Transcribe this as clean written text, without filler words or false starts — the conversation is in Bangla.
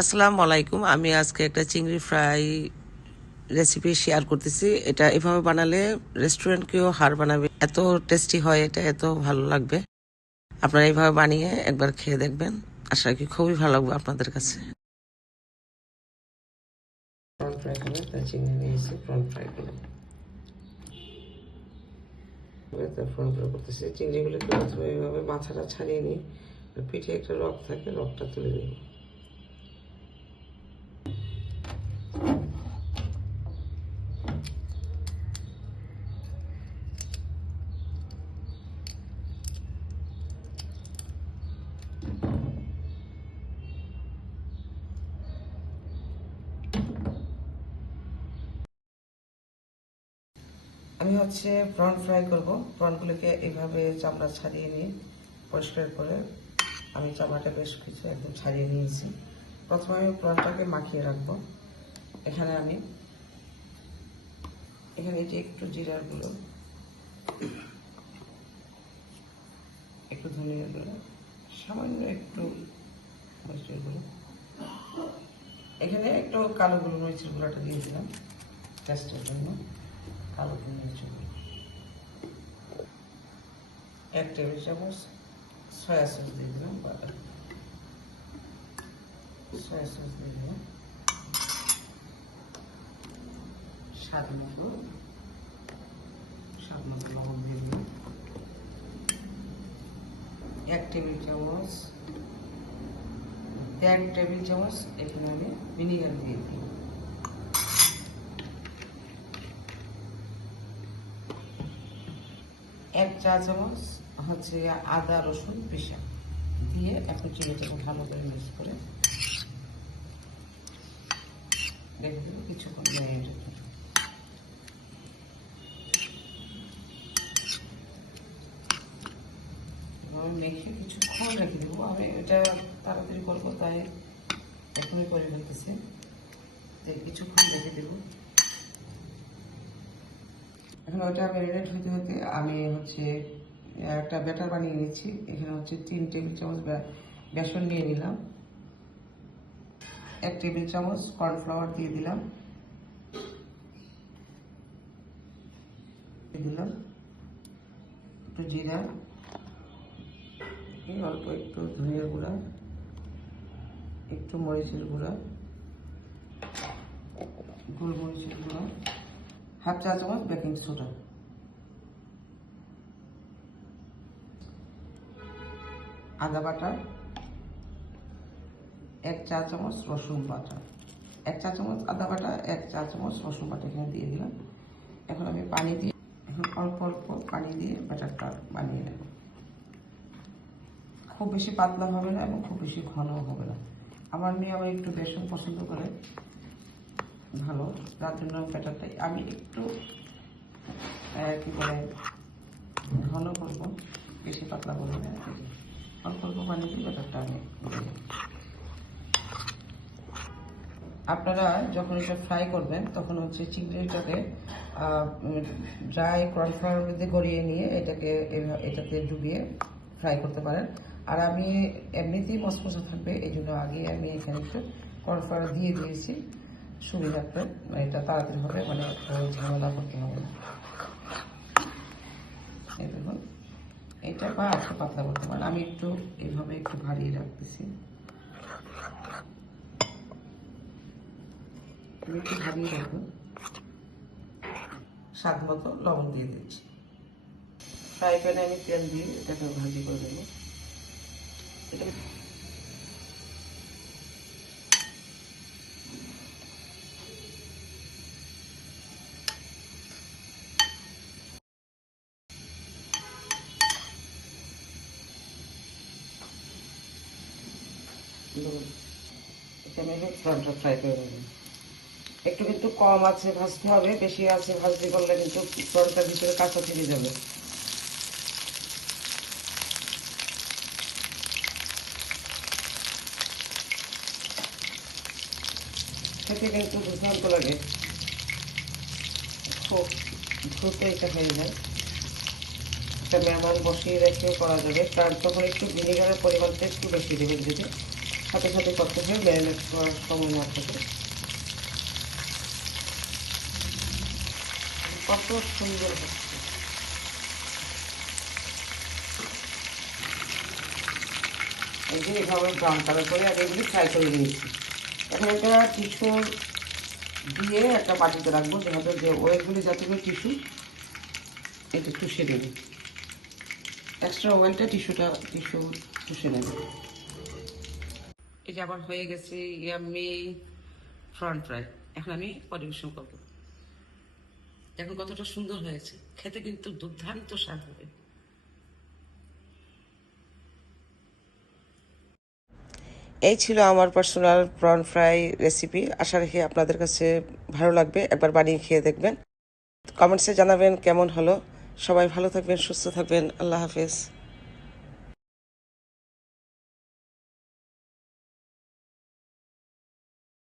আসসালামু আলাইকুম। আমি আজকে একটা চিংড়ি ফ্রাই রেসিপি শেয়ার করতেছি। এটা এভাবে বানালে রেস্টুরেন্টকেও হার বানাবে, এত টেস্টি হয়, এটা এত ভালো লাগবে। আপনারা এইভাবে বানিয়ে একবার খেয়ে দেখবেন, আশা করি খুবই ভালো লাগবে আপনাদের কাছে। প্রন ফ্রাই করে তাই চিংড়ি নিয়েছি, প্রন ফ্রাই করে প্রন ফ্রাই করতেছি। চিংড়িগুলোকে প্রথমে এইভাবে মাথাটা ছাড়িয়ে নিই, পিঠে একটা রক থাকে, রকটা তুলে নিই। আমি প্রন ফ্রাই করব। প্রনগুলোকে এইভাবে চামড়া ছাড়িয়ে নিয়ে পরিষ্কার করে আমি চামড়াটা বেশ কিছু একদম ছাড়িয়ে নিয়েছি। প্রথমে আমি প্রনটাকে মাখিয়ে রাখবো। এখানে যে একটু জিরার গুঁড়ো, একটু ধনিয়ার গুঁড়ো, সামান্য একটু মরিচের গুঁড়ো, এখানে একটু কালো গোলমরিচের গুঁড়োটা দিয়ে দিলাম টেস্টের জন্য। কালো গোলমরিচের গুঁড়ো, 1 টেবিল চামচ সয়া সস দিয়ে দিলাম, সয়া সস দিয়ে দিলাম, স্বাদ মতো লবণ দিয়ে দিলাম, 1 টেবিল চামচ 1 টেবিল চামচ এখানে আমি ভিনিগার দিয়ে দিই। এক চা চামচ আদা রসুন পেশা দিয়ে এখন চিনিটাকে ভালো করে মিক্স করে রেখে দেবো কিছুক্ষণ মেরিনেট রেখে। মেখে কিছুক্ষণ রেখে দেবো। আমি এটা তাড়াতাড়ি করবো তাই এখনই করে ফেলতেছি, যে কিছুক্ষণ রেখে দেবো। এখন ওইটা ম্যারিনেট হতে হতে আমি একটা ব্যাটার বানিয়ে নিচ্ছি। এখানে 3 টেবিল চামচ বেসন নিয়ে নিলাম, 1 টেবিল চামচ কর্নফ্লাওয়ার দিয়ে দিলাম, একটু জিরা, অল্প একটু ধনিয়ার গুঁড়া, একটু মরিচের গুঁড়া, গোলমরিচের গুঁড়া, 1/2 চা চামচ বেকিং সোডা, আদা বাটা, 1 চা চামচ রসুন বাটা, 1 চা চামচ আদা বাটা, 1 চা চামচ রসুন বাটা এখানে দিয়ে দিলাম। এখন আমি পানি দিয়ে অল্প অল্প পানি দিয়ে ব্যাটারটা বানিয়ে নেব। খুব বেশি পাতলা হবে না এবং খুব বেশি ঘনও হবে না। আমার মেয়ে আবার একটু বেসন পছন্দ করে ভালো, তার জন্য ব্যাটারটাই আমি একটু ঘন করব, বেশি পাতলা করবো না। অল্প অল্প পানি দিয়ে ব্যাটারটা আমি আপনারা যখন এটা ফ্রাই করবেন তখন চিংড়িটাকে ড্রাই কর্নফ্লাওয়ার মধ্যে গড়িয়ে নিয়ে এটাতে ডুবিয়ে ফ্রাই করতে পারেন। আর আমি এমনিতেই মশমশা থাকবে, এই জন্য আগে আমি এখানে একটু কর্নফ্লাওয়ার দিয়ে দিয়েছি সুবিধার্থে, এটা তাড়াতাড়ি হবে, ঝামেলা করতে হবে না। এই দেখুন, এটা বা একটু পাতলা করতে পারেন। আমি এইভাবে একটু ভারিয়ে রাখতেছি, একটু ভারিয়ে রাখুন। স্বাদ মতো লবণ দিয়ে দিচ্ছি। ফ্রাই প্যানে আমি তেল দিয়ে এটাকে ভাজি করে দেবো। এটা আমি ফ্রন্টটা ফ্রাই করে নেব। একটু কিন্তু কম আছে ভাজতে হবে, বেশি আছে ভাজতে করলে কিন্তু ফ্রন্টটার ভিতরে কাঁচা থেকে যাবে। খেতে কিন্তু দুর্দান্ত লাগে, খুব দ্রুত এটা হয়ে যায়। একটা মেহমান বসিয়ে রেখেও করা যাবে, কারণ তখন একটু ভিনেগারের পরিমাণটা একটু বেশি দেবেন যদি, সাথে সাথে করতে হবে, ম্যারিনেট করার সময় না থাকে। কত সুন্দর হচ্ছে, এই যে এভাবে ব্রাউন কালার করে আর এগুলি ফ্রাই করে নিয়েছি। এখন একটা টিস্যু দিয়ে একটা বাটিতে রাখবো, যেহেতু যে ওয়েলগুলি যতগুলো টিস্যু এটা চুষে দেবে, এক্সট্রা ওয়েলটা টিস্যু চুষে নেবে। এই যে আবার হয়ে গেছে ইয়াম্মি ফ্রন্ট ফ্রাই। এখন আমি পরিবেশন করব। দেখুন কতটা সুন্দর হয়েছে, খেতে কিন্তু দুর্দান্ত স্বাদ হবে। এই ছিল আমার পার্সোনাল প্রন ফ্রাই রেসিপি। আশা রাখি আপনাদের কাছে ভালো লাগবে, একবার বানিয়ে খেয়ে দেখবেন। কমেন্টসে জানাবেন কেমন হলো। সবাই ভালো থাকবেন, সুস্থ থাকবেন। আল্লাহ হাফেজ।